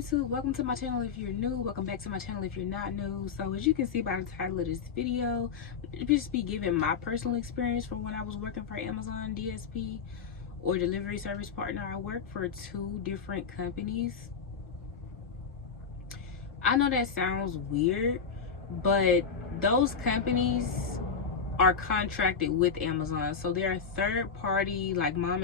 YouTube, welcome to my channel if you're new, welcome back to my channel if you're not new. So as you can see by the title of this video, I'll just be giving my personal experience from when I was working for Amazon DSP or delivery service partner. I worked for 2 different companies. I know that sounds weird, but those companies are contracted with Amazon, so they're a third party, like mom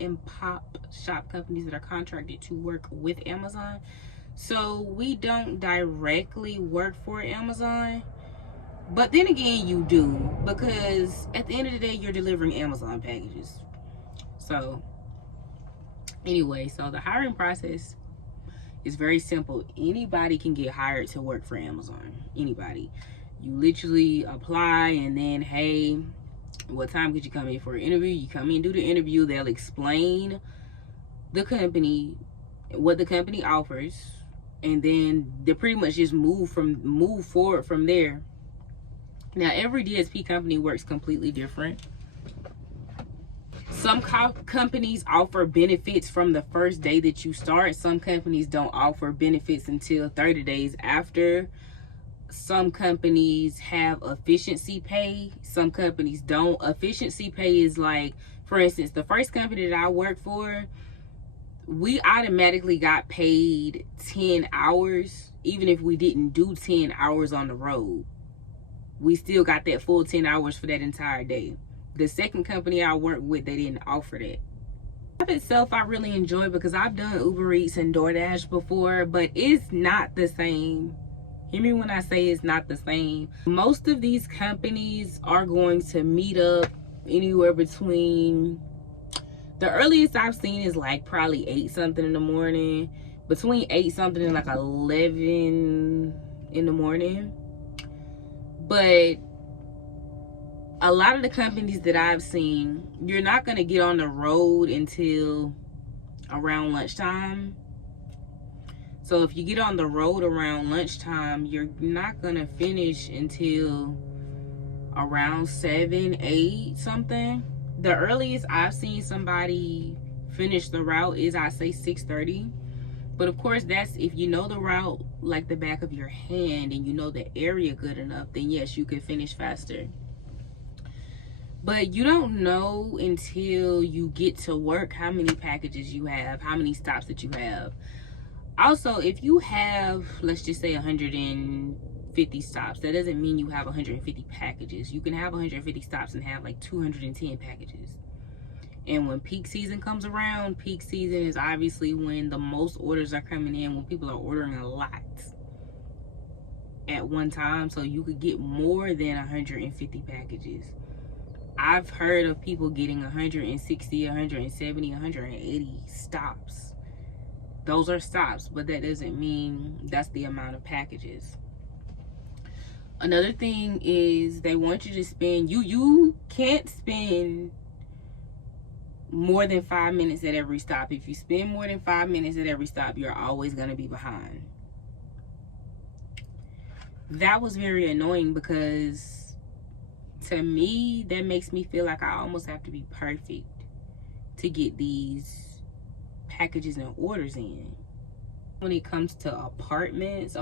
and pop shop companies that are contracted to work with Amazon. So we don't directly work for Amazon, but then again you do, because at the end of the day you're delivering Amazon packages. So anyway, so the hiring process is very simple. Anybody can get hired to work for Amazon. Anybody. You literally apply, and then, hey, what time could you come in for an interview? You come in, do the interview. They'll explain the company, what the company offers, and then they pretty much just move forward from there. Now, every DSP company works completely different. Some companies offer benefits from the first day that you start. Some companies don't offer benefits until 30 days after. Some companies have efficiency pay. Some companies don't. Efficiency pay is like, for instance, the first company that I worked for, we automatically got paid 10 hours. Even if we didn't do 10 hours on the road, we still got that full 10 hours for that entire day. The second company I worked with, they didn't offer that. Job itself, I really enjoy, because I've done Uber Eats and DoorDash before, but it's not the same. Hear me when I say it's not the same. Most of these companies are going to meet up anywhere between, the earliest I've seen is like probably 8 something in the morning, between 8 something and like 11 in the morning. But a lot of the companies that I've seen, you're not going to get on the road until around lunchtime. So if you get on the road around lunchtime, you're not going to finish until around 7, 8 something. The earliest I've seen somebody finish the route is, I say, 6:30. But of course, that's if you know the route like the back of your hand and you know the area good enough, then yes, you could finish faster. But you don't know until you get to work how many packages you have, how many stops that you have. Also, if you have, let's just say 150 stops, that doesn't mean you have 150 packages. You can have 150 stops and have like 210 packages. And when peak season comes around, peak season is obviously when the most orders are coming in, when people are ordering a lot at one time. So you could get more than 150 packages. I've heard of people getting 160, 170, 180 stops. Those are stops, but that doesn't mean that's the amount of packages. Another thing is they want you to spend, you can't spend more than 5 minutes at every stop. If you spend more than 5 minutes at every stop, you're always going to be behind. That was very annoying, because to me, that makes me feel like I almost have to be perfect to get these packages and orders in. When it comes to apartments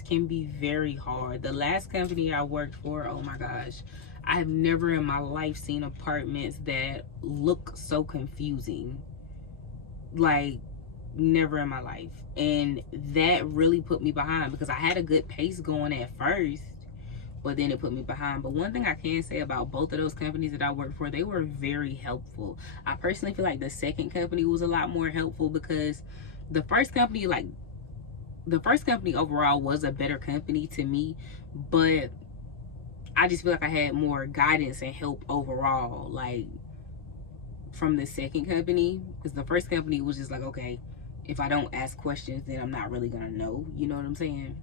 can be very hard. The last company I worked for, oh my gosh, I have never in my life seen apartments that look so confusing. Like, never in my life. And that really put me behind, because I had a good pace going at first, but then it put me behind. But one thing I can say about both of those companies that I worked for, they were very helpful. I personally feel like the second company was a lot more helpful, because the first company overall was a better company to me, but I just feel like I had more guidance and help overall, like, from the second company. Because the first company was just like, okay, if I don't ask questions, then I'm not really gonna know, you know what I'm saying?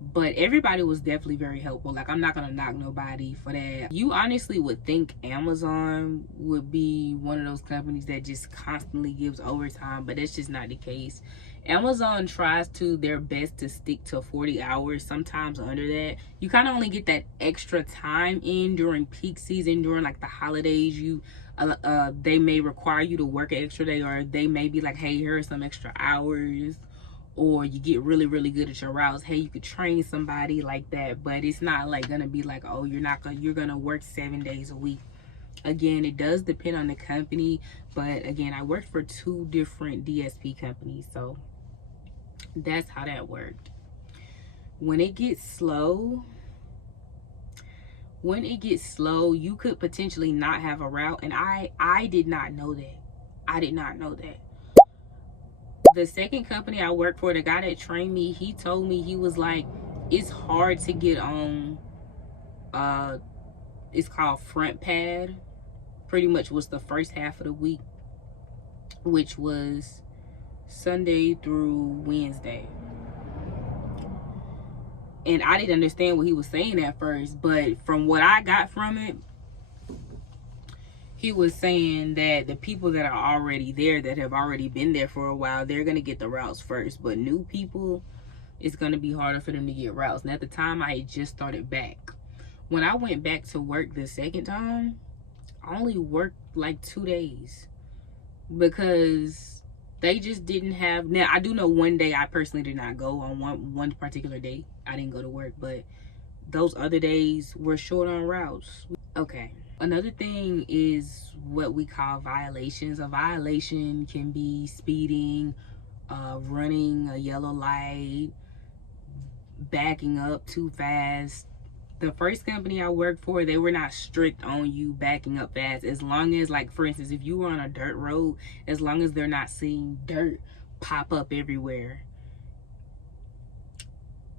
But everybody was definitely very helpful. Like, I'm not gonna knock nobody for that. You honestly would think Amazon would be one of those companies that just constantly gives overtime, but that's just not the case. Amazon tries to their best to stick to 40 hours, sometimes under that. You kind of only get that extra time in during peak season, during like the holidays. They may require you to work an extra day, or they may be like, hey, here are some extra hours, or you get really, really good at your routes. Hey, you could train somebody like that, but it's not like gonna be like, oh, you're gonna work 7 days a week. Again, it does depend on the company, but again, I worked for 2 different DSP companies, so that's how that worked. When it gets slow, you could potentially not have a route, and I did not know that. I did not know that. The second company I worked for, the guy that trained me, he told me, he was like, it's hard to get on, it's called front pad. Pretty much was the first half of the week, which was Sunday through Wednesday. And I didn't understand what he was saying at first, but from what I got from it, he was saying that the people that are already there, that have already been there for a while, they're going to get the routes first. But new people, it's going to be harder for them to get routes. And at the time, I had just started back. When I went back to work the second time, I only worked like 2 days because they just didn't have. Now, I do know one day I personally did not go on one particular day. I didn't go to work, but those other days were short on routes. Okay. Another thing is what we call violations. A violation can be speeding, running a yellow light, backing up too fast. The first company I worked for, they were not strict on you backing up fast. As long as, like, for instance, if you were on a dirt road, as long as they're not seeing dirt pop up everywhere.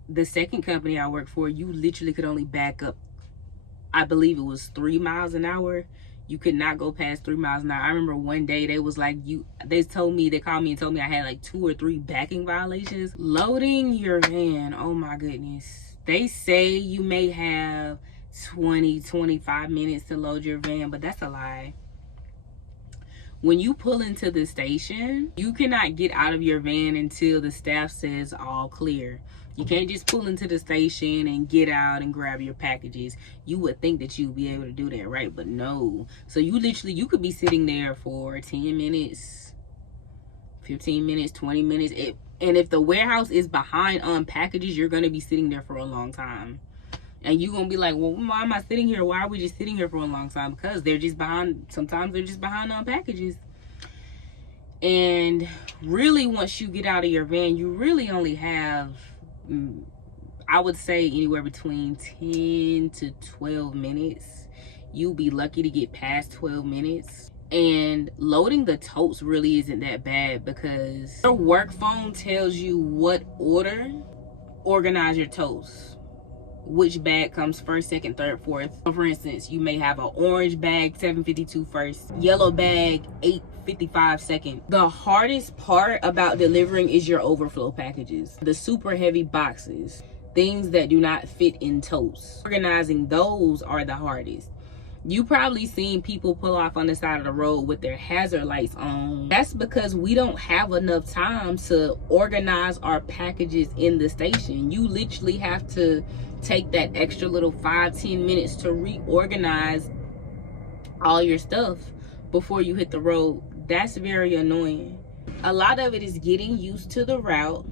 The second company I worked for, you literally could only back up, I believe it was 3 miles an hour. You could not go past 3 miles an hour. I remember one day they was like, they called me and told me I had like 2 or 3 backing violations. Loading your van, oh my goodness. They say you may have 20-25 minutes to load your van, but that's a lie. When you pull into the station, you cannot get out of your van until the staff says all clear. You can't just pull into the station and get out and grab your packages. You would think that you'd be able to do that, right? But no. So you could be sitting there for 10 minutes, 15 minutes, 20 minutes. And if the warehouse is behind on packages, you're going to be sitting there for a long time. And you're going to be like, well, why am I sitting here? Why are we just sitting here for a long time? Because they're just behind. Sometimes they're just behind on packages. And really, once you get out of your van, you really only have, I would say, anywhere between 10 to 12 minutes. You'll be lucky to get past 12 minutes. And loading the totes really isn't that bad because your work phone tells you what order. Organize your totes. Which bag comes first, second, third, fourth. For instance, you may have an orange bag 752 first, yellow bag 855 second. The hardest part about delivering is your overflow packages, the super heavy boxes, things that do not fit in totes. Organizing those are the hardest. You probably seen people pull off on the side of the road with their hazard lights on. That's because we don't have enough time to organize our packages in the station. You literally have to take that extra little 5-10 minutes to reorganize all your stuff before you hit the road. That's very annoying. A lot of it is getting used to the route,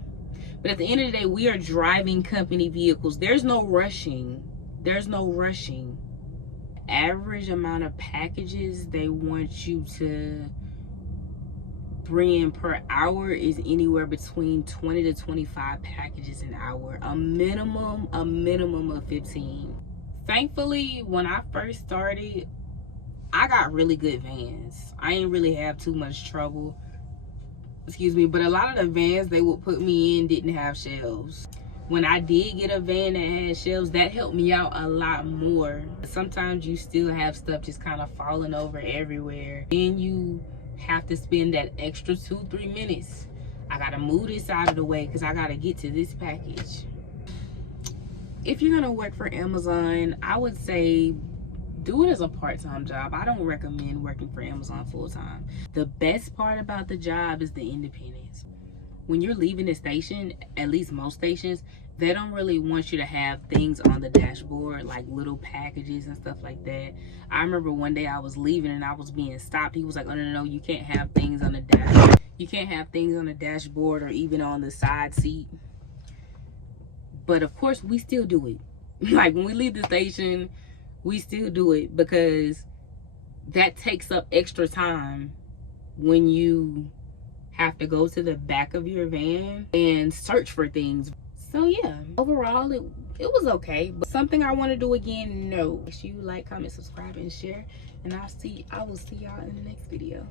but at the end of the day, we are driving company vehicles. There's no rushing. There's no rushing. Average amount of packages they want you to bring in per hour is anywhere between 20 to 25 packages an hour, a minimum of 15. Thankfully, when I first started, I got really good vans. I didn't really have too much trouble, but a lot of the vans they would put me in didn't have shelves. When I did get a van that had shelves, that helped me out a lot more. Sometimes you still have stuff just kind of falling over everywhere. Then you have to spend that extra 2-3 minutes. I gotta move this out of the way because I gotta get to this package. If you're gonna work for Amazon, I would say do it as a part-time job. I don't recommend working for Amazon full-time. The best part about the job is the independence. When you're leaving the station, at least most stations, They don't really want you to have things on the dashboard, like little packages and stuff like that. I remember one day I was leaving and I was being stopped. He was like, oh, no, you can't have things on the dashboard. You can't have things on the dashboard or even on the side seat. But of course, we still do it. Like when we leave the station, we still do it because that takes up extra time when you have to go to the back of your van and search for things. So yeah, overall it was okay, but something I want to do again, no. Make sure you like, comment, subscribe, and share, and I will see y'all in the next video.